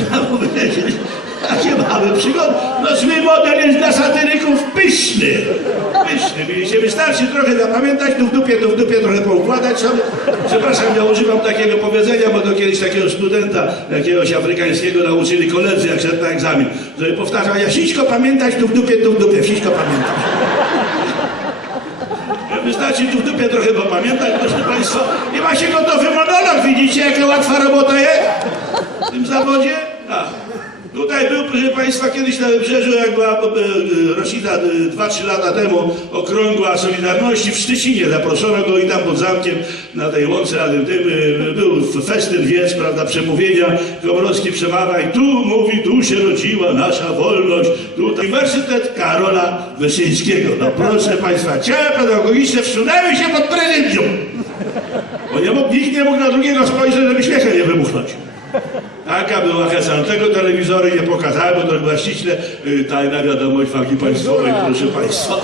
można powiedzieć. Takie małe przygody. No zły model jest dla satyryków pyszny. Pyszny, widzicie, wystarczy trochę zapamiętać, tu w dupie, tu w dupie trochę poukładać sobie. Przepraszam, ja używam takiego powiedzenia, bo to kiedyś takiego studenta jakiegoś afrykańskiego nauczyli koledzy, jak szedł na egzamin, żeby powtarzał, ja wszystko pamiętać, tu w dupie, tu w dupie, wszystko pamiętać. Wystarczy tu w dupie trochę popamiętać, proszę Państwa. I ma się gotowy monolog, widzicie, jaka łatwa robota jest zawodzie? Tak. Tutaj był, proszę Państwa, kiedyś na Wybrzeżu, jak była e, e, rocznica e, 2-3 lata temu, okrągła Solidarności w Szczecinie. Zaproszono go i tam pod zamkiem, na tej łące, na tym, tym e, był festyn wiec, prawda, przemówienia. Komorowski przemawia i tu mówi, tu się rodziła nasza wolność. Tutaj Uniwersytet Karola Wyszyńskiego. No proszę Państwa, ciała pedagogiczne wsunęły się pod prezydium. Bo nie mógł, nikt nie mógł na drugiego spojrzeć, żeby śmiechem nie wybuchnąć. Taka była Hesan. Tego telewizory nie pokazały, bo to była ściśle y, tajna wiadomość wagi państwowej, proszę Państwa.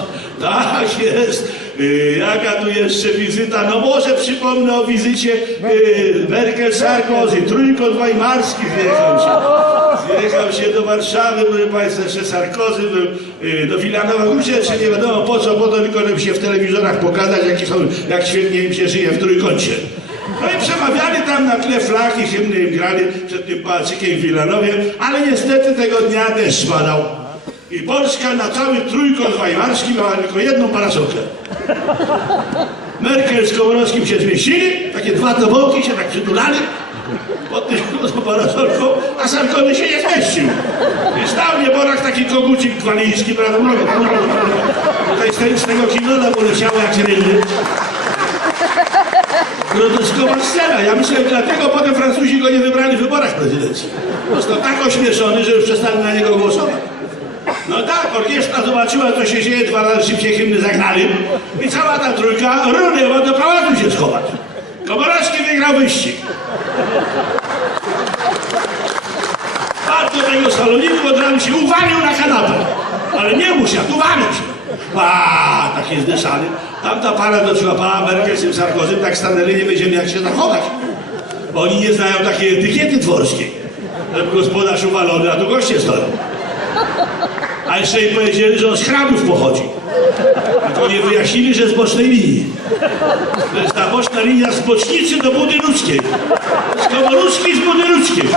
Tak jest. Y, jaka tu jeszcze wizyta? No może przypomnę o wizycie y, Merkel-Sarkozy. Trójkąt Weimarski zjechał się. Zjechał się do Warszawy, proszę Państwa, jeszcze Sarkozy był, do Wilanowa Gruzie, jeszcze nie wiadomo po co, po to tylko, żeby się w telewizorach pokazać, jaki są, jak świetnie im się żyje w trójkącie. No i przemawiali tam na tle flag i hymny im grali przed tym pałacykiem w Wilanowie, ale niestety tego dnia deszcz padał. I Polska na cały trójkąt weimarski miała tylko jedną parasolkę. Merkel z Komorowskim się zmieścili, takie dwa tobołki się tak przytulali pod tą parasolką, a Sarkozy się nie zmieścił. I stał nieborak taki kogucik gwalijski, prawda? Z tego, z tego kinola poleciało jak rynny. Groteskowa scena. Ja myślę, dlatego potem Francuzi go nie wybrali w wyborach prezydenckich. Został tak ośmieszony, że już przestali na niego głosować. No tak, orkiestra zobaczyła, co się dzieje, dwa razy szybciej hymny zagnali i cała ta trójka runęła do pałacu się schować. Komorowski wygrał wyścig. Padł do tego saloniku, od razu się uwalił na kanapę. Ale nie musiał, uwalił się. Taki zdyszany. Tamta para doszłapała Merkel z tym Sarkozym, tak stanęli, nie wiedzieli jak się zachować. Bo oni nie znają takiej etykiety dworskiej. Gospodarz uwalony, a tu goście stoją. A jeszcze im powiedzieli, że on z hrabów pochodzi. Tylko nie wyjaśnili, że z bocznej linii. To jest ta boczna linia z bocznicy do Budy Ludzkiej. Z Komorowskiej z Budy Ludzkiej.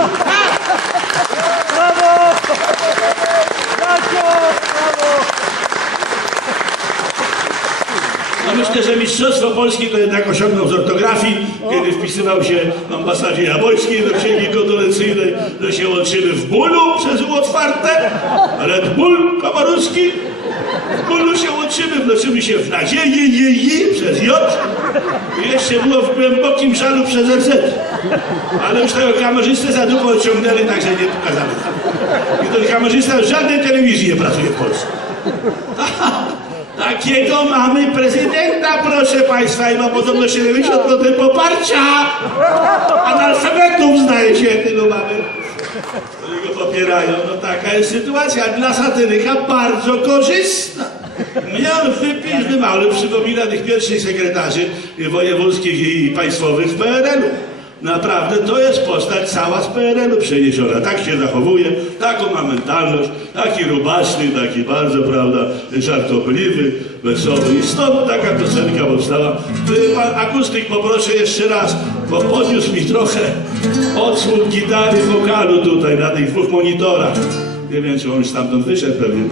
Brawo! Bracio! Brawo! No myślę, że Mistrzostwo Polskie to jednak osiągnął z ortografii, kiedy wpisywał się w ambasadzie jabłońskiej do księgi kondolencyjnej, że się łączymy w bólu przez U otwarte, Red Bull Komorowski. W bólu się łączymy, wnoczymy się w nadzieję jej przez J. I jeszcze było w głębokim żalu przez RZ. Ale już tego kamerzystę za dupę odciągnęli, także nie pokazali. I ten kamerzysta w żadnej telewizji nie pracuje w Polsce. Takiego mamy prezydenta, proszę Państwa, i ma podobno 70% poparcia. Analfabetów zdaje się, tylu mamy. którzy go popierają. No taka jest sytuacja. Dla satyryka bardzo korzystna. Mnie on wypisz wymały przypomina tych pierwszych sekretarzy wojewódzkich i państwowych w PRL-u. Naprawdę to jest postać cała z PRL-u przeniesiona. Tak się zachowuje, taką ma mentalność, taki rubaczny, taki bardzo, prawda, żartobliwy, wesoły. I stąd taka piosenka powstała. Pan akustyk poproszę jeszcze raz, bo podniósł mi trochę odsłon gitary wokalu tutaj na tych dwóch monitorach. Nie wiem, czy on już stamtąd wyszedł pewnie.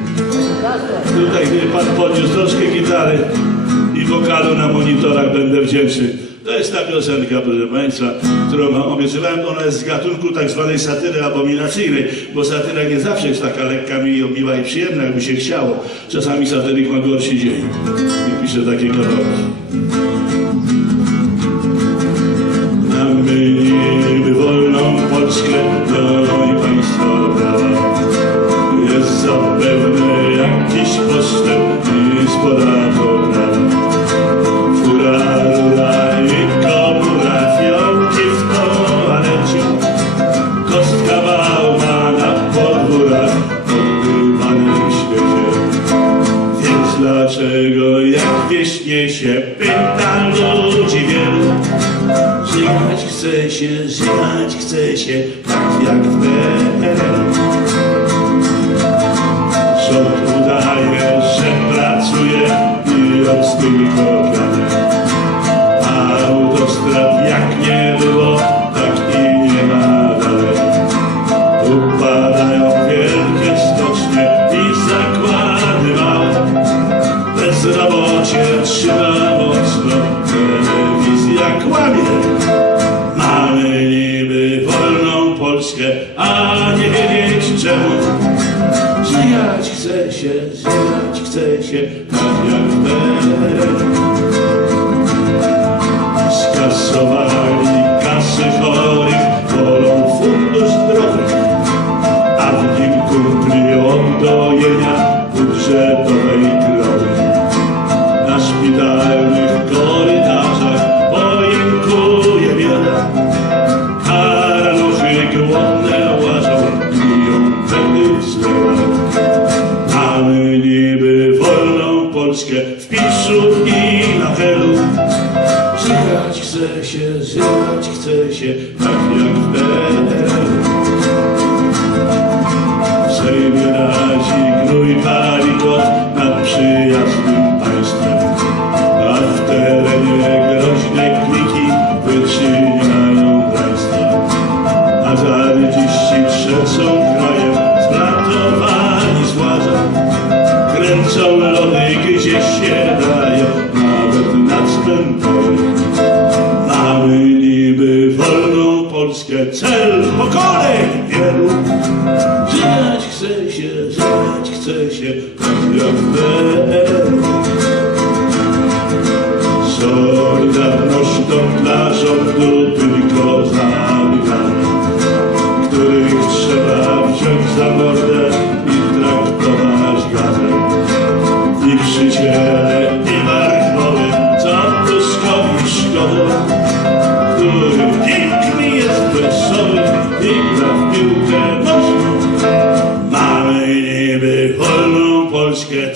Tutaj pan podniósł troszkę gitary i wokalu na monitorach, będę wdzięczny. To jest ta piosenka, proszę Państwa, którą obiecywałem. Ona jest z gatunku tak zwanej satyry abominacyjnej, bo satyra nie zawsze jest taka lekka, miła i przyjemna, jakby się chciało. Czasami satyryk ma gorszy dzień i pisze takie kawałki. Mamy niby wolną Polskę, no i państwo prawa. Jest zapewne jakiś postęp i spoda się pyta ludzi wielu. Żygać chce się, żygać chce się, tak jak w PRL. Rząd udaje, że pracuje, biorąc tylko a nie wiedzieć czemu. Żyjać chce się się, zjadać chce się,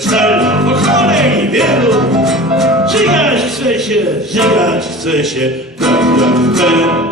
cel pokoleń wielu. Żygać chce się, żygać chce się, tak, tak, tak.